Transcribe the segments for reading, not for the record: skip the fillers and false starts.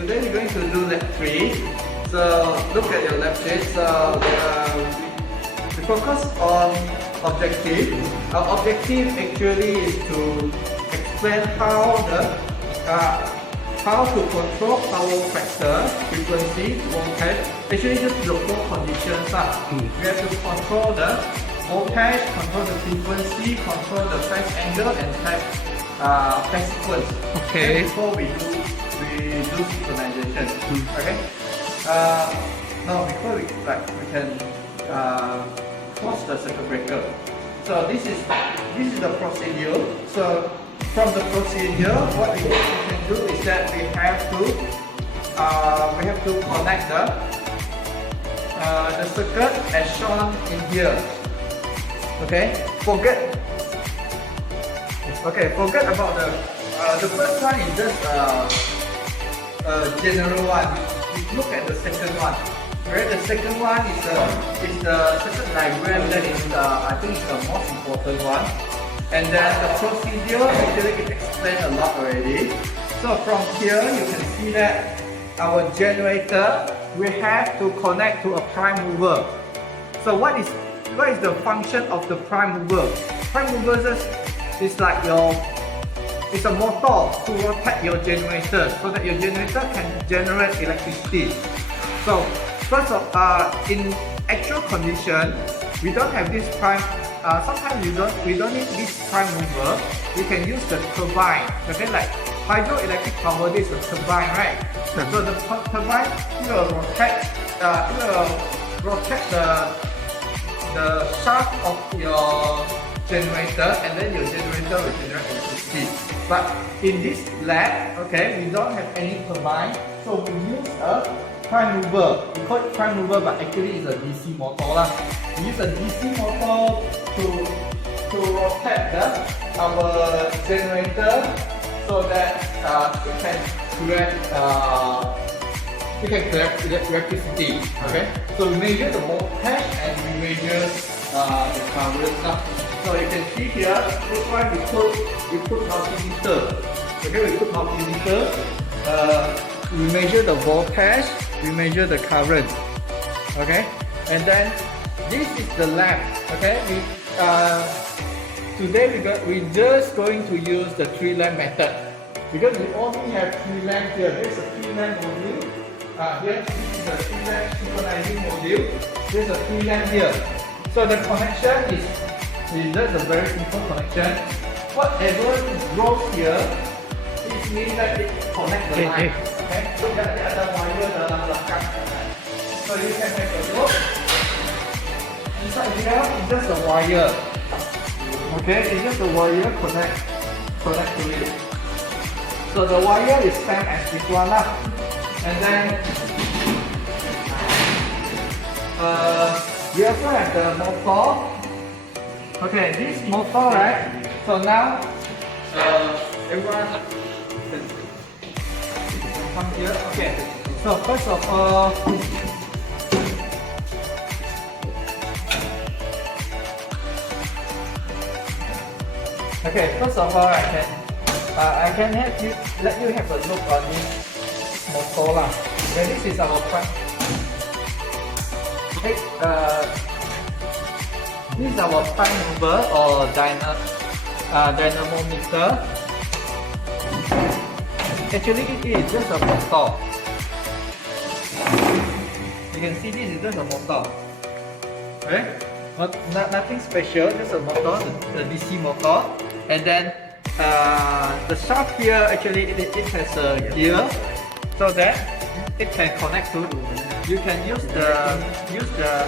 today we're going to do lab 3. So look at your lab sheet. So we focus on objective. Our objective actually is to explain how to control power factor, frequency, voltage. Actually, just the 4 conditions. We have to control the voltage, control the frequency, control the phase angle, and phase sequence. Okay. Before we do synchronization. Okay. Now before we can close the circuit breaker. So this is the procedure. So from the procedure, what we can do is that we have to connect the circuit as shown in here. Okay. Forget about the first one is just general one. We look at the second one. Right, the second one is the circuit diagram that is I think is the most important one. And then the procedure actually it explained a lot already. So from here you can see that our generator we have to connect to a prime mover. So what is the function of the prime mover? Prime mover is like it's a motor to rotate your generator so that your generator can generate electricity. So first of in actual condition, we don't have this prime. Sometimes we don't need this prime mover. We can use the turbine. Okay, like hydroelectric power. This is a turbine, right? So the turbine will rotate the shaft of your generator, and then your generator will generate electricity. But in this lab, okay, we don't have any turbine, so we use a prime mover. We call it prime mover, but actually it's a DC motor lah. We use a DC motor to rotate our generator so that it can create electricity. Okay, so we measure the voltage and we measure the current. So you can see here, this one we put multimeter. Okay, we put multimeter. We measure the voltage, we measure the current. Okay, and then this is the lab. Okay, today we're just going to use the 3-lamp method because we only have 3 lamps here. There's a 3-lamp module. Here, this is a 3-lamp synchronizing module. There's a 3-lamp here. So the connection is just a very simple connection. Whatever goes here, it means that it connects the line. Okay? So that ada wire dalam belakang. So you can have a look. Inside here, it's just a wire. Okay, it's just a wire connect to it. So the wire is same as this one lah. And then we also have the motor. Okay, this motor, right? So now everyone can come here. Okay, so first of all, I can let you have a look on this motor lah. Okay, this is our prime. Okay, this is our prime mover or dynamometer. Actually, it is just a motor. You can see this is just a motor. Okay, nothing special, just a motor, the DC motor. And then the shaft here actually it has a gear so that it can connect to. You can use the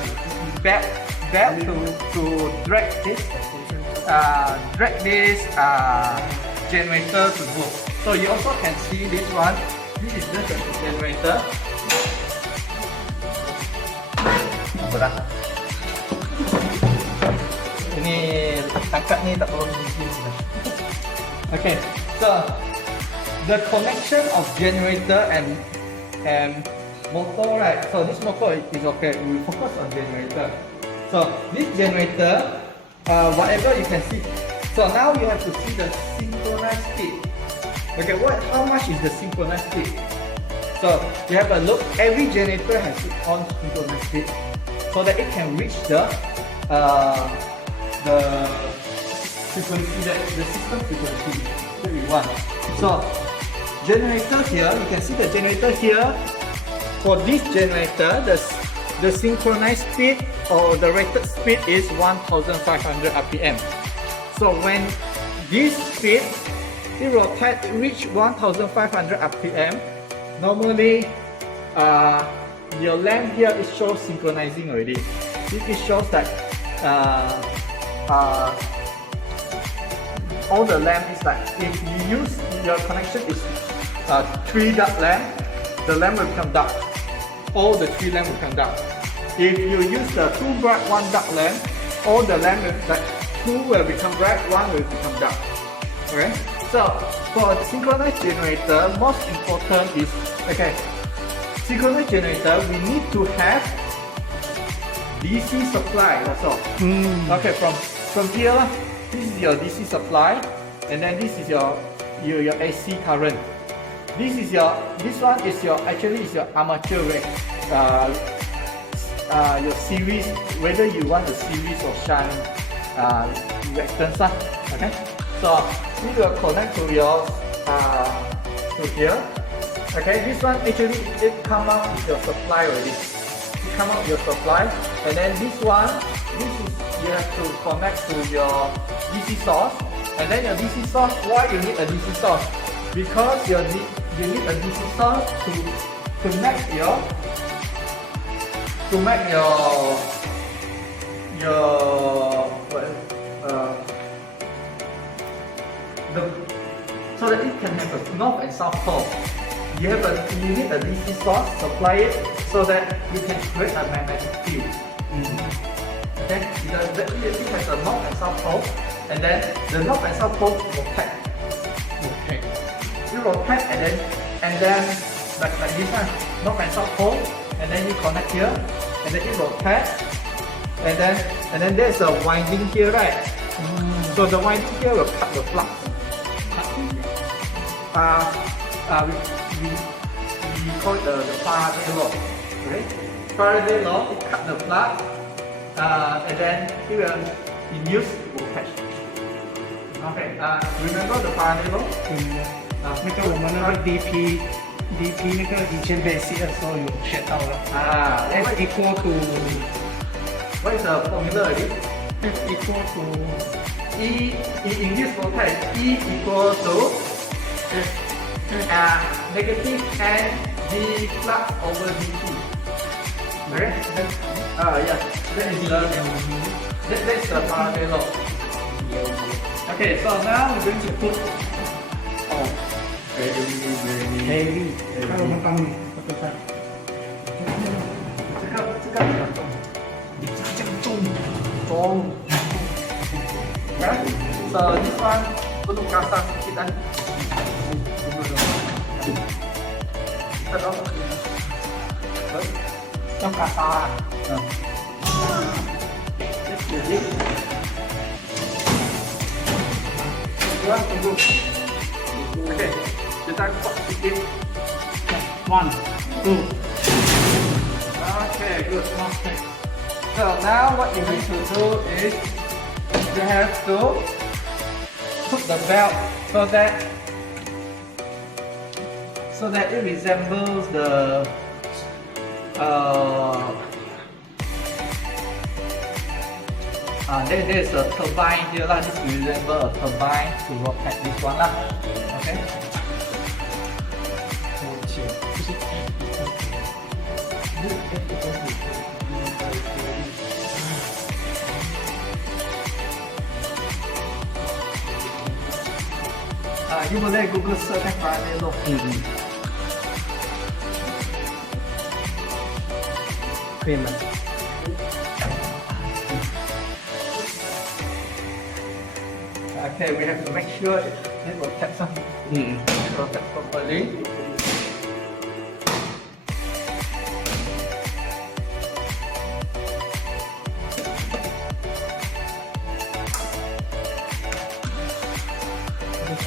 belt to drag this generator to move. So you also can see this one. This is just a generator. Berat. Ini angkat ni tak perlu begini. Okay, so the connection of generator and motor, right? So this motor is okay. We will focus on generator. So this generator, whatever you can see. So now you have to see the synchronized speed. Okay, how much is the synchronized speed? So you have a look. Every generator has its own synchronous speed, so that it can reach the frequency that the system frequency that we want. So generator here, you can see the generator here. For this generator, the synchronized speed or the rated speed is 1500 RPM. So when this speed it reach 1500 RPM, normally your lamp here it shows synchronizing already. It shows that all the lamp is like, if you use your connection is 3 dark lamp, the lamp will become dark. All the 3 lamp will become dark. If you use the 2 bright, 1 dark lamp, all the lamp will, like 2 will become bright, 1 will become dark. Okay? So for a synchronized generator, most important is, okay, synchronous generator, we need to have DC supply, that's all. Okay, from here, this is your DC supply, and then this is your AC current. This one is your armature rate, your series, whether you want the series or shunt reactance. Okay, so you will connect to your to here. Okay, this one actually it come out with your supply already. It come out with your supply, and then this is you have to connect to your DC source, and then your DC source. Why you need a DC source? Because you need a DC source to make your so that it can have a north and south pole. You need a DC source, supply it so that you can create a magnetic field. Okay, it has a north and south pole, and then the north and south pole rotate. You rotate and then like this one, north and south pole, and then you connect here, and then it rotates, and then there's a winding here, right? So the winding here will cut the flux. We call it the Faraday law. Okay? Faraday law, it cut the flux, and then it will induce voltage. Okay, remember the Faraday law? 那个我们那个 DP 那个以前 basic 的时候有学到的。F equal to what is the formula again? F equal to E in this voltage, E equal to negative n d flux over dt. Okay? Yeah. That's the Faraday law. Okay, so now we're going to put heavy， 那我们帮你这个比较重，你这样重。Right? So this one untuk kasar kita. Kita tahu. ต้องกาตา Tunggu. Okay, kita kuat sedikit. 1 2 Okay, good. Okay. So now what you need to do is you have to put the belt so that it resembles the there's a turbine here lah. This will resemble a turbine to rotate this one lah. Okay. You boleh Google search kan Faraday law. Creamer. Okay, we have to make sure it rotates. It rotates properly.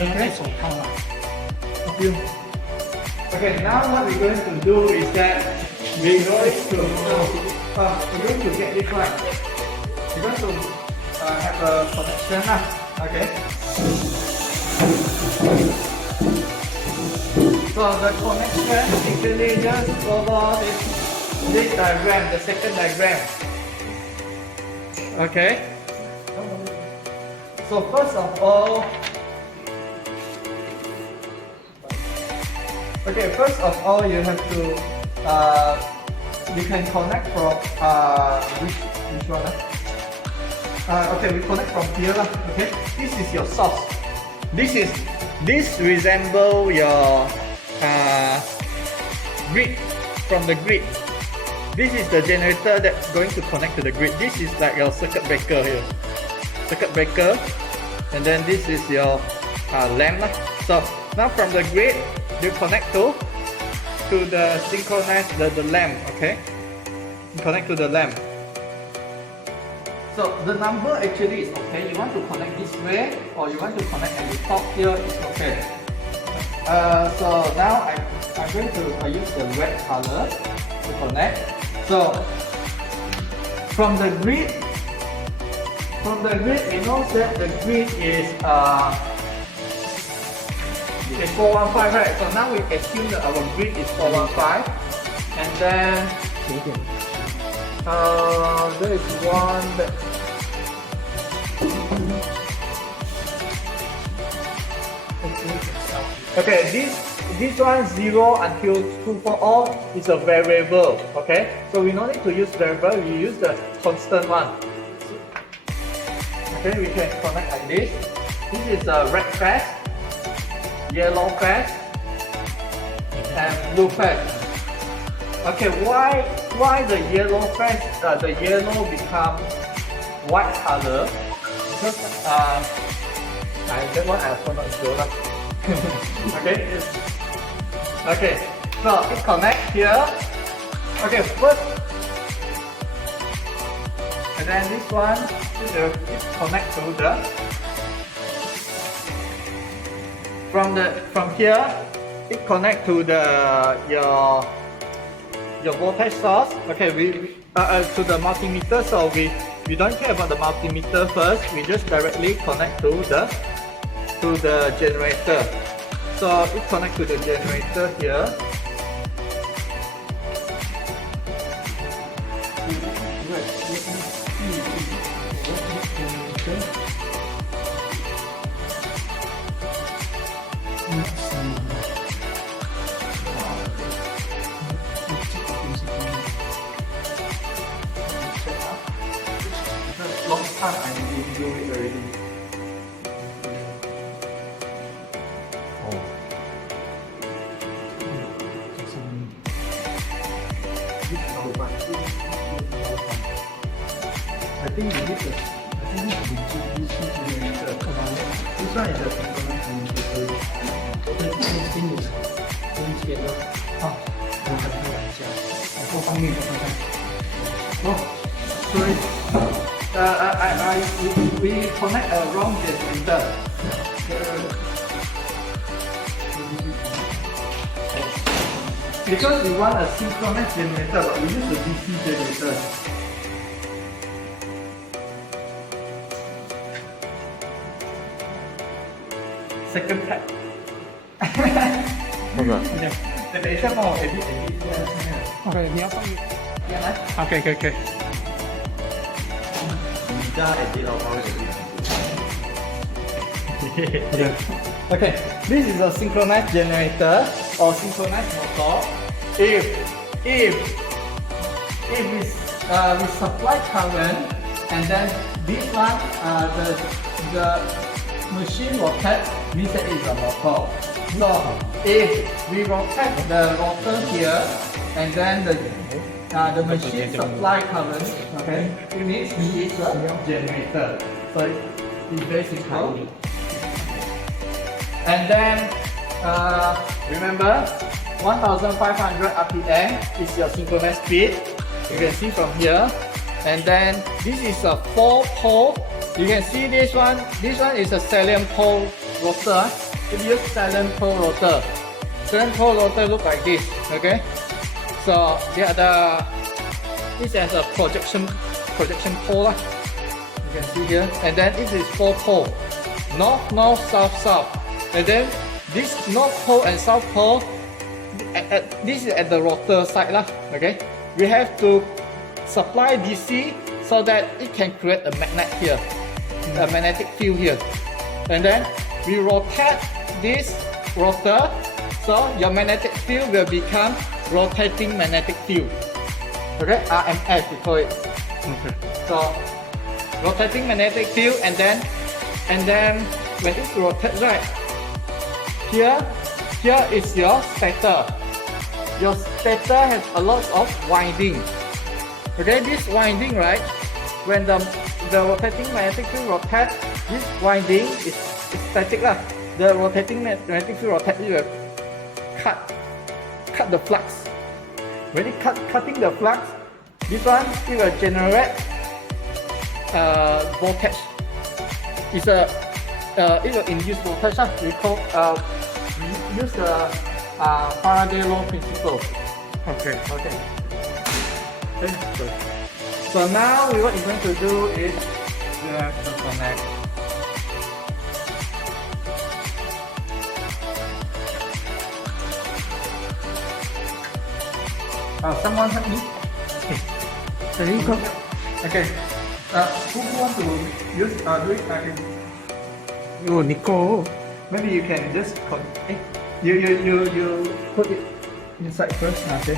Okay. Okay, Okay, now what we're going to do is that we're going to get this right. We're going to have a connection lah. Okay. So the connection actually just follow this diagram, the second diagram. Okay. So first of all, you have to you can connect from which one? Okay, we connect from here lah. Okay, this is your source. This resemble your grid from the grid. This is the generator that's going to connect to the grid. This is like your circuit breaker here. Circuit breaker, and then this is your lamp lah. So now from the grid, you connect to the synchronize the lamp. Okay, you connect to the lamp. So the number actually is okay. You want to connect this way, or you want to connect at the top here, it's okay. So now I'm going to use the red color to connect. So from the grid, we know that the grid is 415, right? So now we assume that our grid is 415, and then there is one that okay, this one 0 until 240 all is a variable. Okay, so we don't need to use variable, we use the constant one. Okay, we can connect like this. This is a red phase, yellow phase, and blue phase. Okay, why the yellow phase, the yellow become white color? Because that one I also not sure lah. Okay, so it connect here. Okay, first, and then this one it connect to the from here it connect to the your voltage source. Okay, we to the multimeter. So we don't care about the multimeter first. We just directly connect to the generator. So it connect to the generator here. Long time I didn't do it already. I think we need the DC generator. This one is a synchronous generator. 多方面的状态。Oh, sorry. We connect a wrong generator. Because we want a synchronous generator, but we use the DC generator. Second tap. OK。等一下帮我 edit。OK， 你要放。原来。OK， 可以可以。你加 edit 我帮你 Okay, this is a synchronized generator or synchronized motor. If we supply current and then this one the machine rotate, means that it's a motor. So if we rotate the rotor here and then the machine supply current, okay, it means it is a generator. So it's very simple. And then remember 1500 RPM is your synchronous speed. You can see from here. And then this is a 4-pole. You can see this one. This one is a salient pole rotor. It uses salient pole rotor. Student pole rotor look like this, okay? So this has a projection pole, you can see here, and then it is 4 pole, north, north, south, south, and then this north pole and south pole, this is at the rotor side, okay? We have to supply DC so that it can create a magnet here, a magnetic field here, and then we rotate this rotor, so your magnetic field will become rotating magnetic field. Okay, RMS we call it. Okay. So rotating magnetic field, and then when it rotates, right, here is your stator. Your stator has a lot of winding. Okay, this winding, right, when the rotating magnetic field rotates, this winding is static lah. The rotating magnetic field rotates, it will cut the flux. When it cutting the flux, this one it will generate voltage. It's it will induce voltage. We call we use the Faraday law principle. Okay. Okay. So now what we're going to do is we have to connect. Someone help me. There you go. Okay. Who want to use do it? Oh, Nico. Maybe you can just you put it inside first. Okay.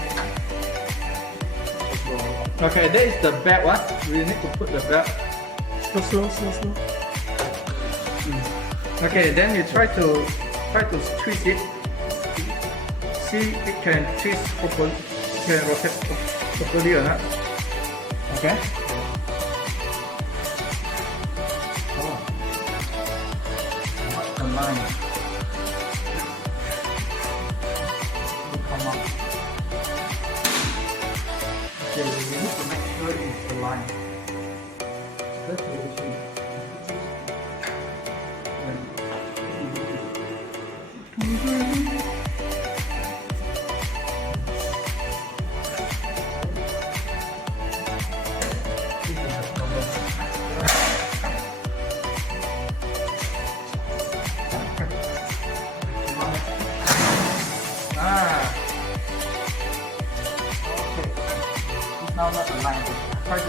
Okay, that is the belt. What we need to put the belt. Slow. Okay, then you try to twist it. See it can twist properly. Can rotate properly or not? Okay. Oh, what's the line? To come up. Okay, we need to make sure it's aligned. That's the issue. Now not aligned. Try to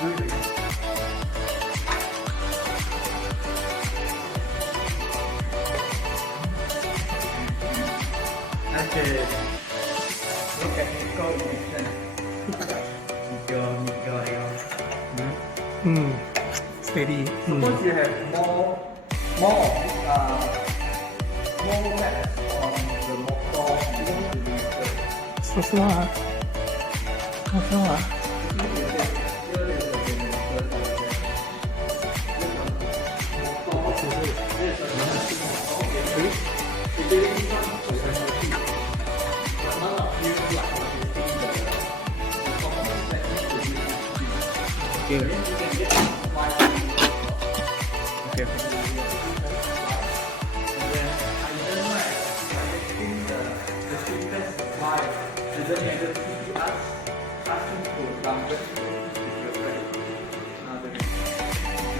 do it again. Okay. Look at Nico in action. Nico. Steady. Suppose you have more maps on the motor. You want to use the Slow.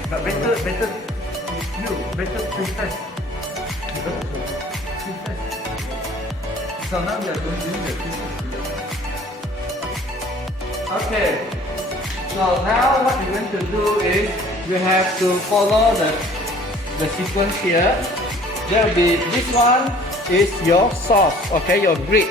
But better twist first. So now we are going to do the twist. Okay. So now what we're going to do is we have to follow the sequence here. There will be this one is your source, okay, your grid.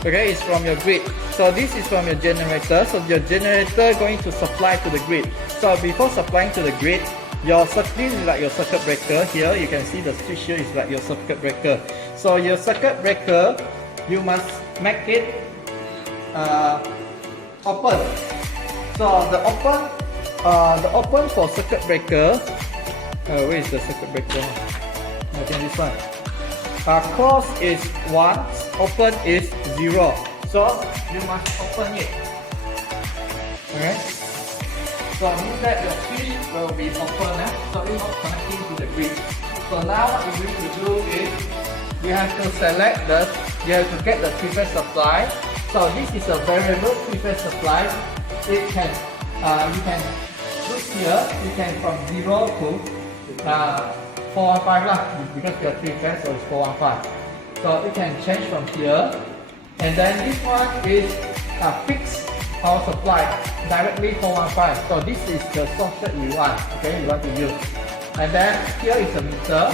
Okay, it's from your grid. So this is from your generator. So your generator going to supply to the grid. So before supplying to the grid, this is like your circuit breaker. Here you can see the switch here is like your circuit breaker. So your circuit breaker, you must make it open. So the open for circuit breaker. Where is the circuit breaker? I think this one. Close is 1, open is 0. So you must open it. Okay. So means that your switch will be open, so it's not connecting to the grid. So now what we're going to do is we have to select you have to get the three-phase supply. So this is a variable three-phase supply. It can, you can choose here, you can from 0 to 415 lah, because we are three-phase, so it's 415. So it can change from here. And then this one is a fixed power supply, directly 415. So this is the source that we want, okay, we want to use. And then here is a meter.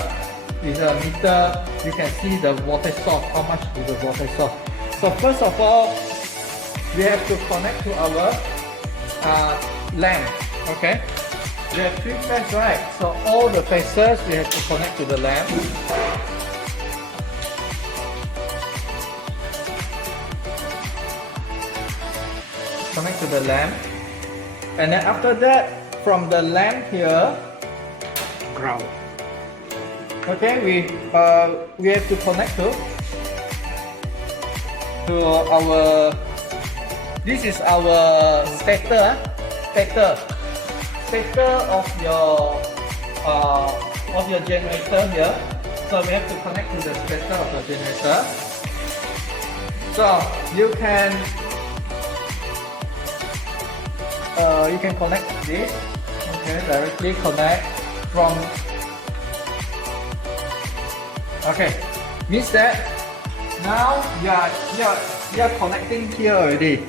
Is a meter, you can see the voltage source, how much is the voltage source. So first of all, we have to connect to our lamp, okay? We have three phases, right? So all the phases we have to connect to the lamp. Connect to the lamp. And then after that, from the lamp here, ground. Okay, we have to connect to our, this is our stator of your generator here. So we have to connect to the stator of the generator. So you can connect this, okay, directly connect from. Okay, means that now you are connecting here already.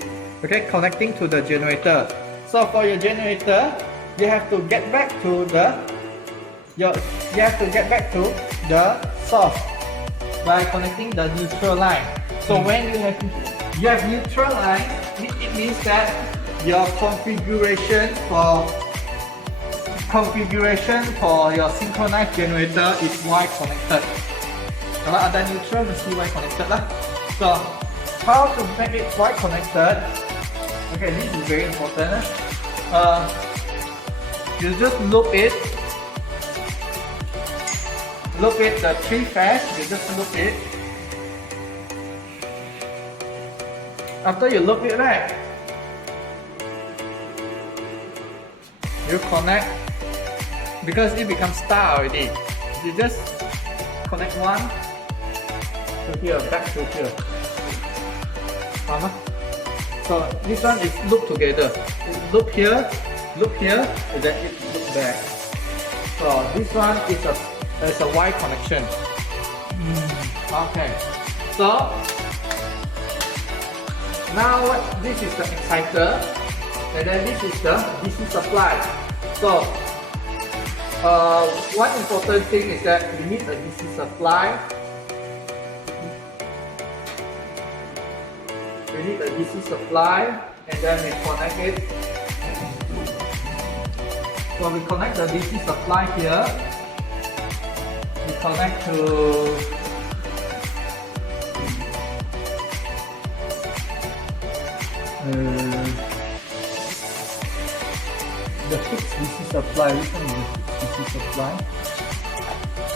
Okay, connecting to the generator. So for your generator, you have to get back to the source by connecting the neutral line. So when you have neutral line, it means that your configuration for your synchronized generator is Y connected. Kalau ada neutral, mesti Y connected lah. So, how to make it Y connected? Okay, this is very important. You just loop it the three phase. You just loop it. After you loop it, right, you connect, because it becomes star already. You just connect one to here, back to here. So this one is loop together. It loop here, and then it loop back. So this one is a Y connection. Okay. So now this is the exciter, and then this is the DC supply. So one important thing is that we need a DC supply. We need a DC supply, and then we connect it. So we connect the DC supply here. We connect to the fixed DC supply. Which one is the fixed DC supply?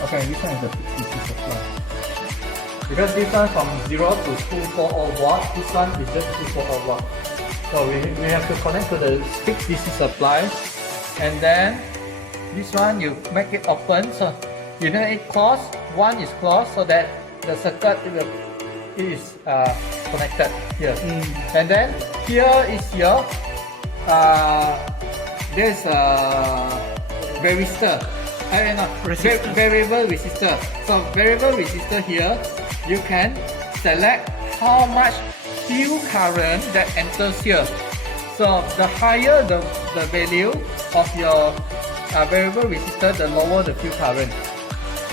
Okay, this one is the fixed DC supply. Because this one from 0 to 240 watt, this one is just 240 watt. So we have to connect to the fixed DC supply, and then this one you make it open. So you know it closed, one is closed, so that the circuit is connected here. And then here is your there's a resistor. Variable resistor. So variable resistor here, you can select how much field current that enters here. So the higher the value of your variable resistor, the lower the field current.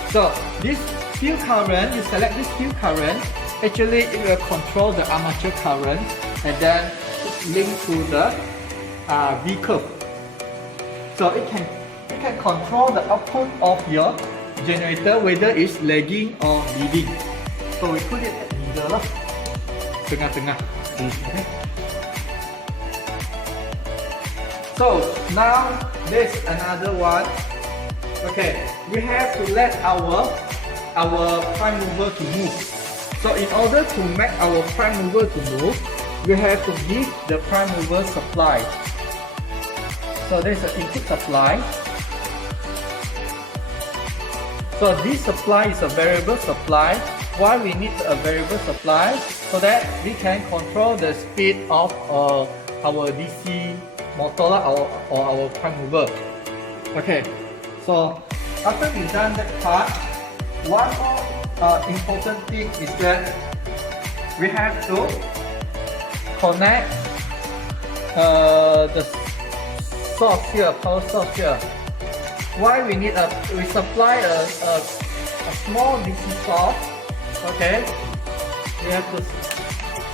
So this field current, you select this field current, actually it will control the armature current and then link to the V curve. So it can control the output of your generator, whether it's lagging or leading. So we put it at middle lah, tengah-tengah. Okay. So now there's another one. Okay, we have to let our prime mover to move. So in order to make our prime mover to move, we have to give the prime mover supply. So there's an input supply. So this supply is a variable supply. why we need a variable supply, so that we can control the speed of our DC motor or our prime mover. Okay, so after we done that part, one more important thing is that we have to connect the source here, power source here. Why we need we supply a small DC source. Okay, we have to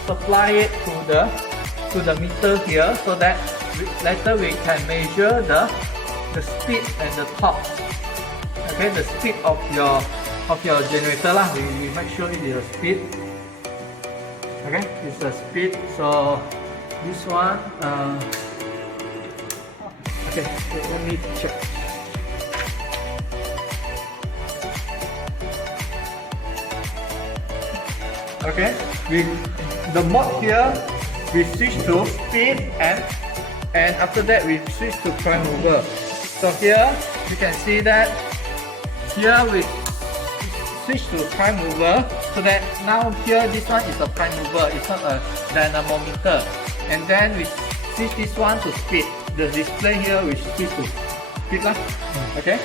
supply it to the meter here, so that later we can measure the speed and the torque. Okay, the speed of your generator lah. We make sure it is a speed. Okay, it's a speed. So this one. Okay, let me check. Okay, the mode here we switch to speed, and after that we switch to prime mover. So here you can see that here we switch to prime mover, so that now here this one is a prime mover, it's not a dynamometer. And then we switch this one to speed. The display here we switch to speed lah. Okay.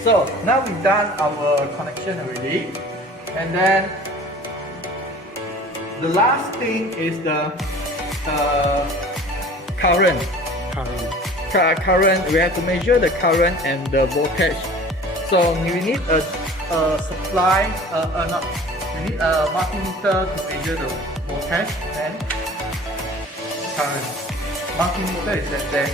So now we've done our connection already. And then the last thing is the current. Current. We have to measure the current and the voltage. So we need a supply. We need a multimeter to measure the voltage and current. Multimeter is that there.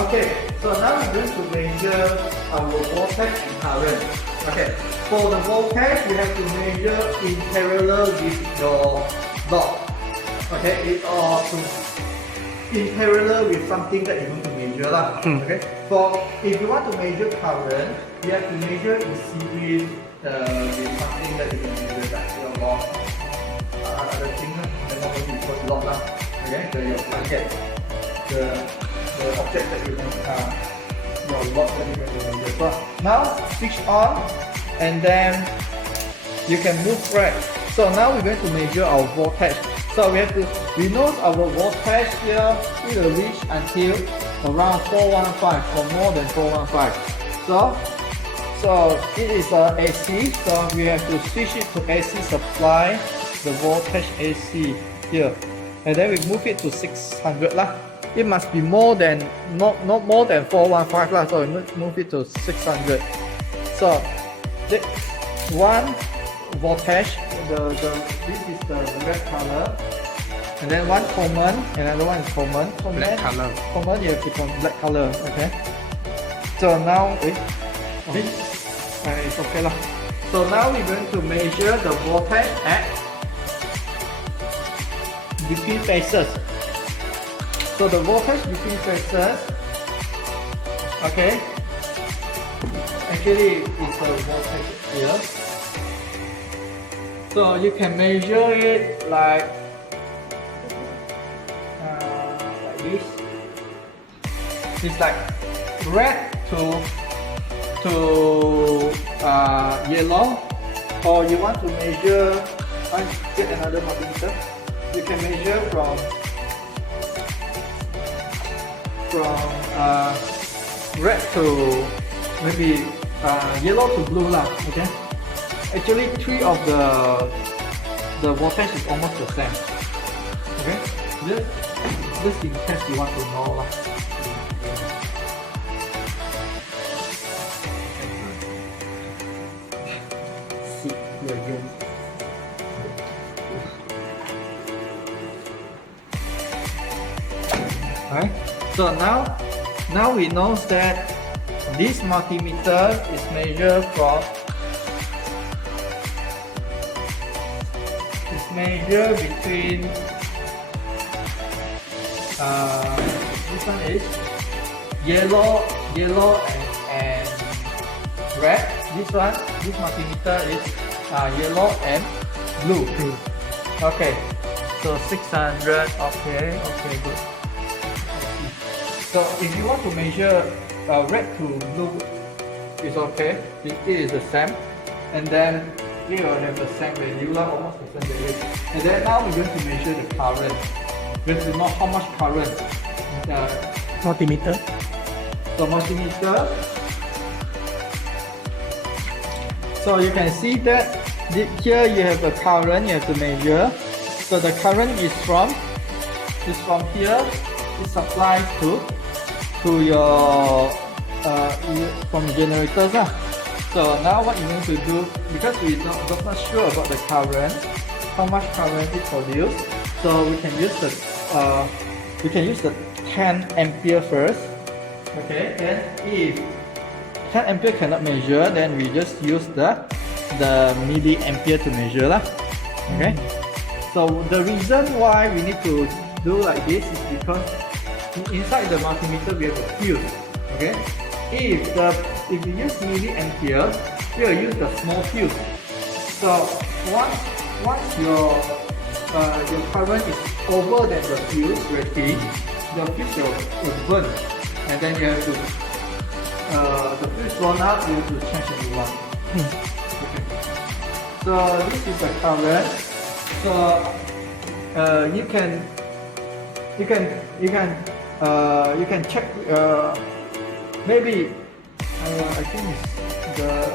Okay, so now we're going to measure our voltage and current. Okay, for the voltage, we have to measure in parallel with your dot. Okay, in parallel with something that you want to measure lah. Okay, so if you want to measure current, you have to measure in series with something that you can measure, like your log, other things. Then normally you put log lah. Okay, so your target, the object that you want to your log that you want to measure. So now switch on, and then you can move right. So now we're going to measure our voltage. So we know our voltage here will reach until around 415 or more than 415. So it is AC. So we have to switch it to AC supply, the voltage AC here, and then we move it to 600 lah. It must be more than not more than 415 lah. So we move it to 600. So the one voltage, this is the red color, and then one common, another one is common. Black color. Common, you have to become black color. Okay. So now it's okay lah. So now we're going to measure the voltage at between phases. So the voltage between phases, okay, actually it's a voltage here. So you can measure it like this. It's like red to yellow, or you want to measure, get another multimeter. You can measure from red to maybe yellow to blue lah. Okay. Actually, three of the voltage is almost the same. Okay. This in case you want to know lah. See here again. Alright. So now we know that this multimeter is measured between this one is yellow and red. This multimeter is yellow and blue. Okay, so 600. Okay, good. So if you want to measure red to blue is okay. It is the same. And then here will have the same value, almost the same value. And then now we're going to measure the current. We have to know how much current. Multimeter. The multimeter. So you can see that here you have the current you have to measure. So the current is from here. It supplies to your from generators. So now what you need to do, because we're not sure about the current, how much current it produces, so we can use the 10 ampere first. Okay, and if 10 ampere cannot measure, then we just use the milliampere to measure lah. Okay. So the reason why we need to do like this is because inside the multimeter we have a fuse. Okay. If we use milliampere, we will use the small fuse. So once your current is over than the fuse rating, the fuse will burn, and then you have to the fuse run out. You have to change a new one. Okay. So this is the current. So you can check. Maybe I think it's the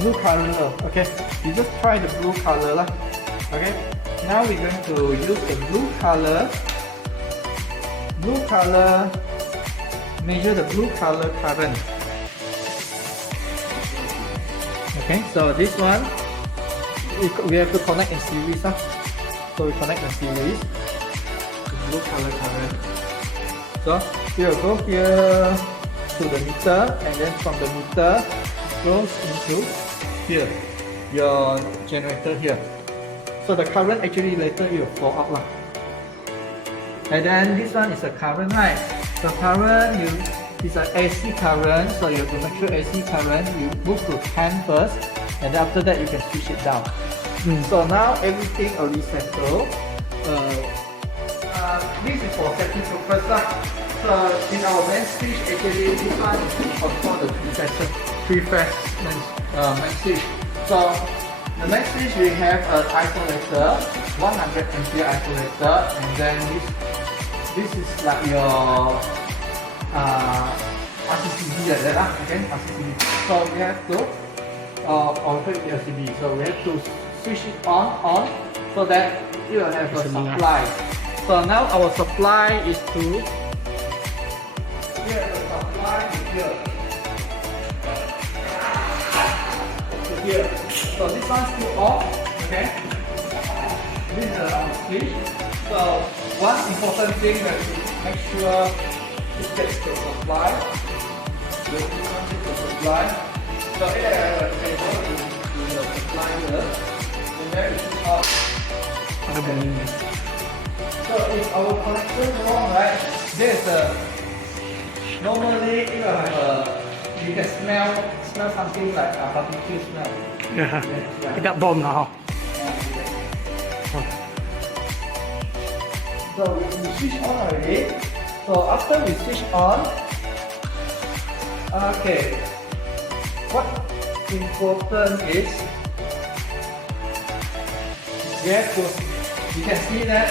blue color. Okay, you just try the blue color lah. Okay, now we're going to use the blue color. Measure the blue color current. Okay, so this one we have to connect in series. So we connect in series. The blue color current. So we will go here to the meter, and then from the meter it goes into here, your generator here. So the current actually later it will flow out lah. And then this one is a current, right? The current is an AC current, so you have to make sure AC current you move to 10 first, and then after that you can switch it down. So now everything already settled. This is for setting purpose lah. So in our main switch, actually this one is for the three-phase main switch. So the main switch we have an isolator, 100 ampere isolator, and then this is like your RCCB like that lah. Okay, RCCB. So we have to operate the RCCB. So we have to switch it on so that it will have a supply. So now our supply is to here. The supply is here. To here. So this one's still off. Okay. This is our switch. So one important thing that to make sure it gets the supply. This one gets the supply. So here I have a cable to the supply here. And then it is off. So if our connection is wrong, right? There's a normally it will have you can smell something like a barbecue smell. Yeah. It got bomb now. So we switch on already. So after we switch on, okay, what important is we have to, you can see that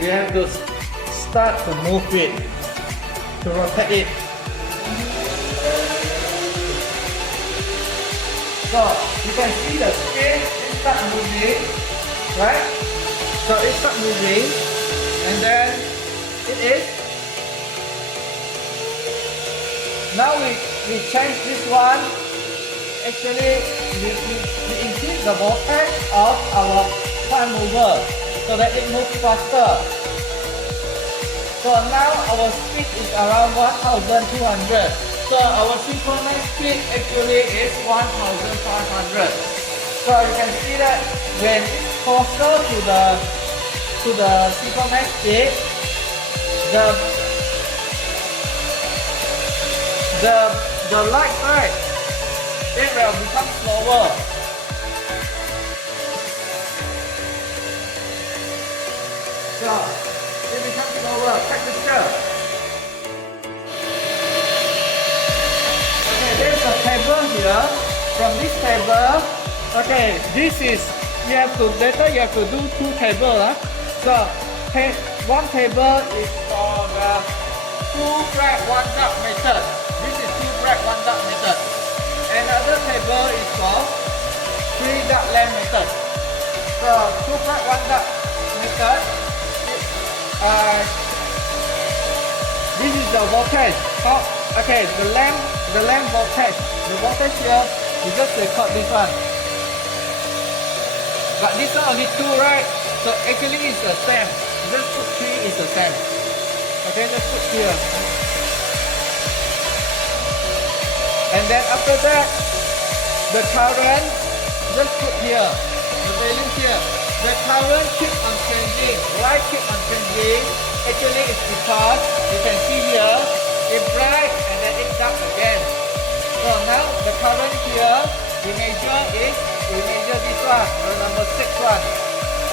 we have to start to move it, to rotate it. So you can see the screen, it start moving, right? So it start moving, and then it is. Now we change this one. Actually, we increase the voltage of our prime mover so that it moves faster. So now our speed is around 1,200. So our synchronized speed actually is 1,500. So you can see that when it's closer to the synchronized speed, the light, right, it will become slower. So it becomes slower. Check the picture. Okay, there's the here from this table. Okay, this is later you have to do 2 tables. So one table is for the 2 frag 1 duck method. This is 2 frag 1 duck method. Another table is for 3 duck lamp method. So 2 frag 1 duck method. This is the voltage. Okay, the lamp voltage. The voltage here, you just record this one. But this one only 2, right? So actually it's the same. Just put 3 is the same. Okay, just put here. And then after that, the current, just put here. The value here. The current keep on changing. Why keep on changing? Actually it's because you can see here, it bright and then it dark again. So now the current here, we measure this one, the number 6 one.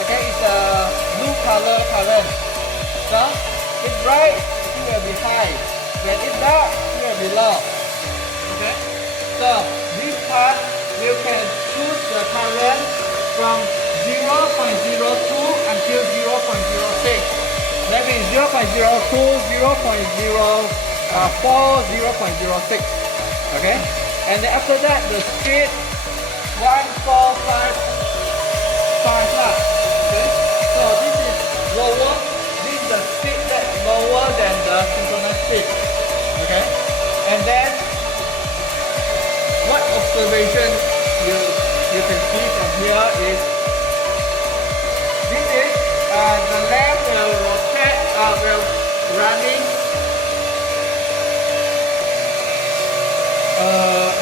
Okay, it's a blue color current. So it bright, it will be high. When it dark, it will be low. Okay. So this part, you can choose the current from 0.02 until 0.06. Maybe 0.02, 0.04, 0.06. Okay? And then after that, the speed 1.455 lah. Okay? So this is lower. This is the speed that's lower than the synchronous speed. Okay? And then what observation you can see from here is this is the lamp will rotate, will running.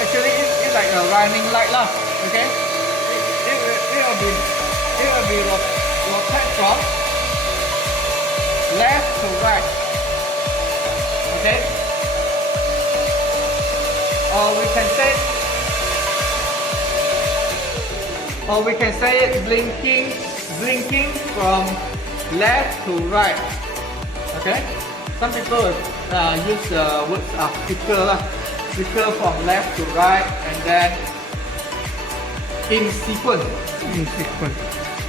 Actually it's like a running light lah. Okay, it will be rotate from left to right. Okay, or we can say it blinking from left to right. Okay, some people use the words flicker from left to right, and then in sequence.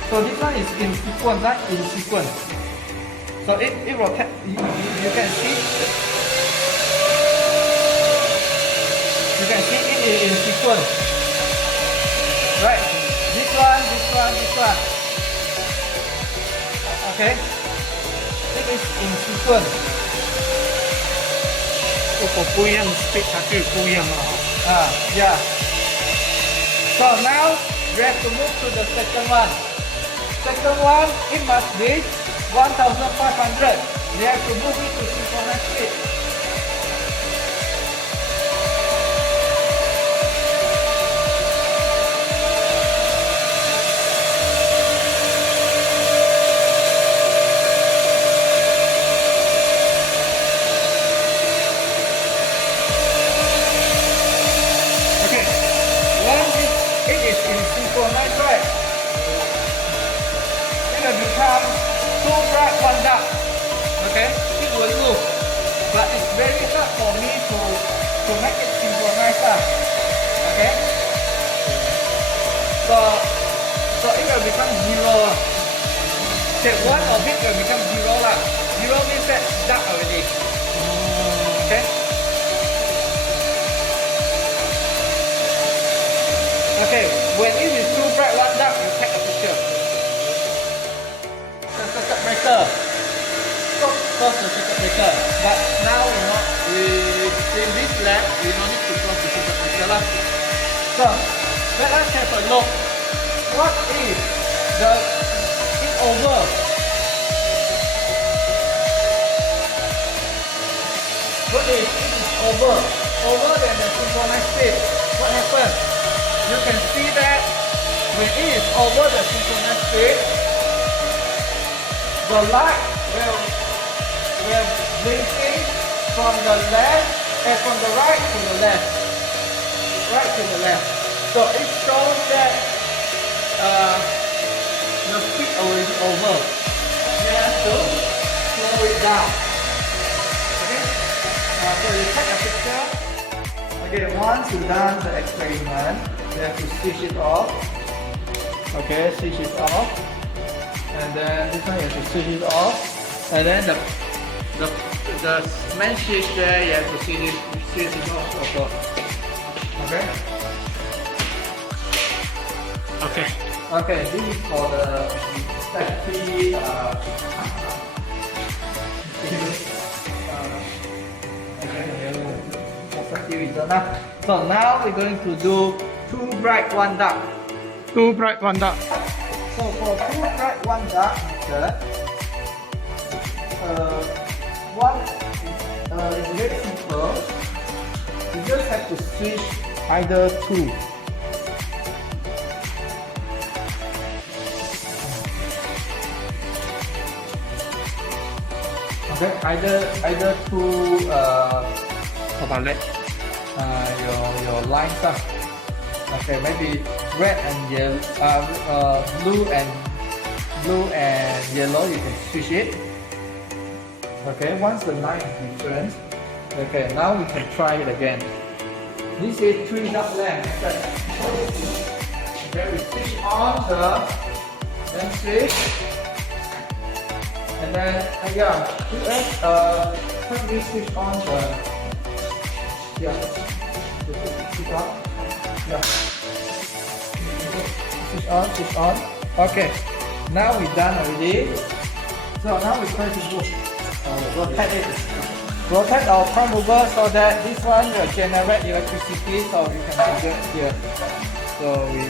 So this one is in sequence, right? In sequence. So it rotates. You can see. You can see it is in sequence. Right? This one. Okay? It is in sequence. 如果不一样 speed 它就不一样了哦。Yeah. So now we have to move to the second one. Second one, it must be 1,500. We have to move it to synchronous speed. Become 2 frag 1 duck. Okay, it will move, but it's very hard for me to make it synchronized. Okay, so it will become 0. Okay, one of it will become 0 lah. 0 means that duck already. Okay. Okay, when it is 2 frag 1 duck, you take a picture. Circuit breaker. Close the circuit breaker. But now in this lab we don't need to close the circuit breaker lah. So let us have a look. What is it over? What is it is over than the synchronous speed? What happens? You can see that when it is over the synchronous speed, the light will blinking from the left and from the right to the left. Right to the left. So it shows that the speed already over. You have to slow it down. Okay? So you take a picture. Okay, once you've done the experiment, you have to switch it off. Okay, switch it off. And then this one you have to switch it off. And then the main switch there, you have to switch it off also. Okay? Okay. Okay, this is for the safety reason. So now we're going to do 2 bright 1 dark. 2 bright 1 dark. So for 2 bright 1 dark method, one is very simple. You just have to switch either 2. Okay, either 2 About that. your lines are. Okay, maybe red and yellow, blue and yellow. You can switch it. Okay, once the line is different. Okay, now we can try it again. This is 3 dark lamp method. Okay, we switch on then switch, and then can we switch on switch on. Yeah. Switch on. Okay. Now we're done already. So now we try to rotate it. Rotate our prime mover so that this one will generate electricity, so we can measure here. So we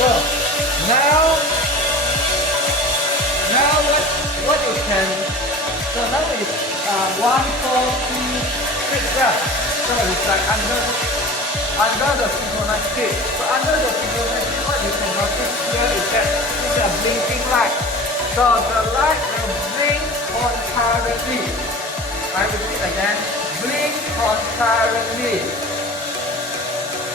So now what you can, so now it's 1, 4, 3, 6 yeah. So it's like under the synchronized state. So under the synchronized state, what you can notice here is that it's a blinking light. So the light will blink concurrently. I repeat again, blink concurrently.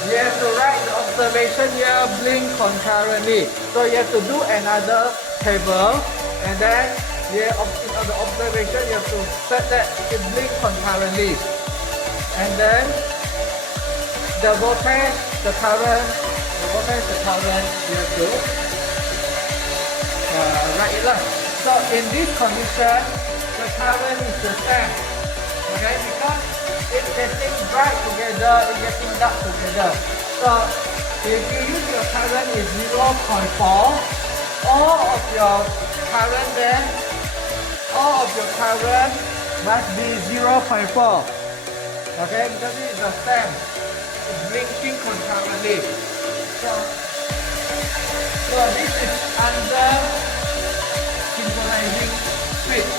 You have to write the observation here, blink concurrently. So you have to do another table, and then in the observation you have to set that it blink concurrently. And then the voltage, the current, you have to write it lah. So in this condition, the current is the same. Okay, because it's getting bright together, it's getting dark together. So if you use your current is 0.4, all of your current must be 0.4. Okay, because it is the same. It's blinking concurrently. So this is under synchronizing switch.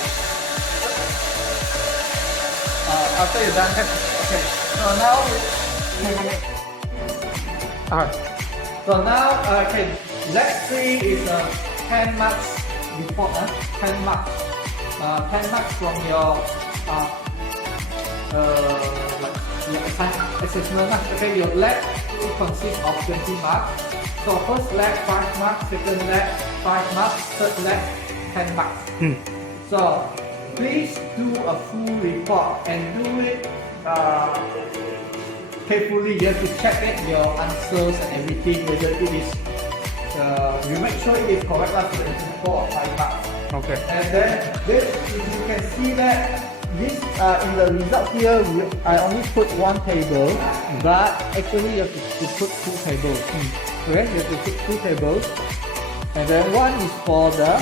After you're done, okay. So now so now, okay, let's see is 10 marks before, 10 marks. 10 marks from your assessment. Okay, your lab will consist of 20 marks. So first lab 5 marks, second lab 5 marks, third lab 10 marks. So please do a full report and do it carefully. You have to check it, your answers and everything, whether it is you make sure it is correct after the 4 or 5 marks. Okay. And then you can see that this in the result here I only put 1 table, but actually you have to put 2 tables. Okay, you have to put 2 tables, and then one is for the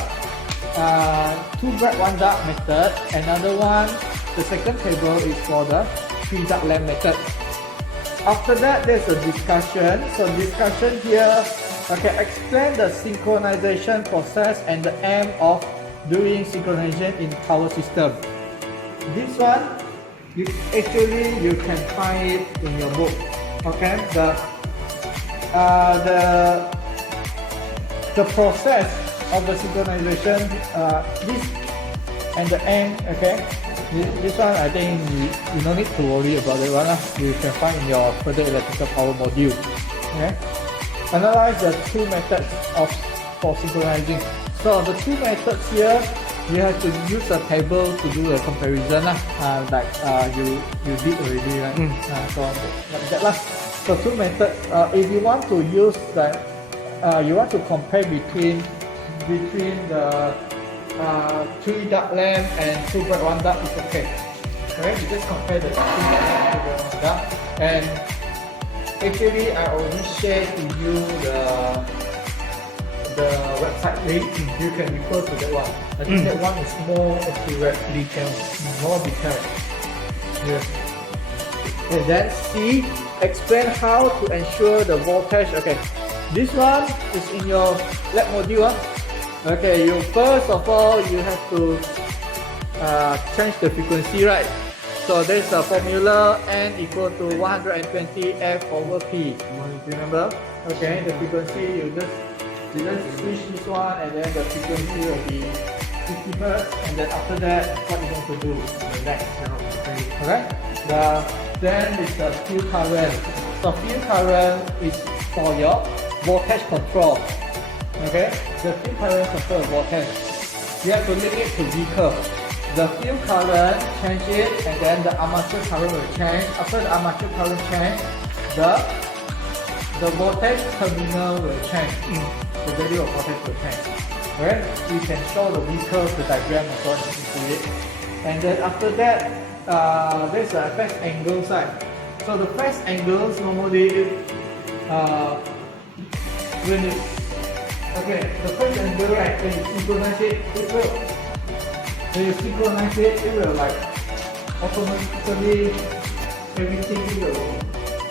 2 bright 1 dark method. Another one, the second table is for the 3 dark lamp method. After that, there's a discussion. So discussion here, okay, explain the synchronization process and the aim of doing synchronization in power system. This one, you can find it in your book. Okay, the process of the synchronization, this and the aim. Okay, This one I think you no need to worry about that one. You can find in your further electrical power module. Okay. Analyze the two methods for synchronizing. So the two methods here, you have to use a table to do a comparison like you did already, right? So like that lah. So two methods. If you want to use that, you want to compare between the 3 dark lamp and 2 bright 1 dark is okay. Alright, you just compare the 2 dark lamp to the 1 dark. And actually, I already shared to you the website link. You can refer to that one. I think that one is more accurate, more detailed. Yes. And then C, explain how to ensure the voltage. Okay, this one is in your lab module. Okay, you first of all you have to change the frequency, right? So there's a formula N equal to 120 F over P. Remember? Okay, the frequency you just switch this one, and then the frequency will be 50 Hz, and then after that, what you going to do? The next, alright? Then is the field current. So field current is for your voltage control. Okay, the field current control voltage. You have to link it to V curve. The field current change it, and then the armature current will change. After the armature current change, the voltage terminal will change. The value of voltage will change. Alright, you can show the V curve, the diagram as well into it. And then after that, there's a phase angle side. So the phase angles normally when it's okay, the phase angle, right, when you synchronize it, when you synchronize it, it will like automatically everything will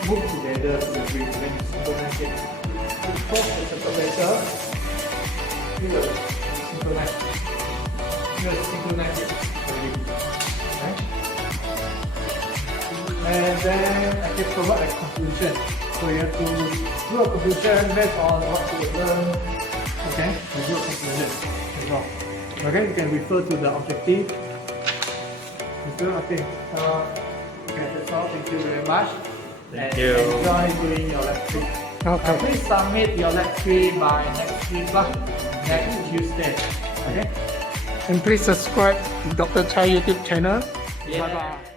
move together when you synchronize it. Because the separator, it will synchronize. You will synchronize it already. Okay? And then I can provide a conclusion. So you have to do a conclusion based on what you learn. Okay, we do a conclusion as well. Okay, you can refer to the objective. Okay, that's all. Thank you very much. Thank you. Enjoy doing your lab 3. Okay. Please submit your lab 3 by next week, next Tuesday. Okay? And please subscribe to Dr. Chai YouTube channel. Yeah. Bye bye.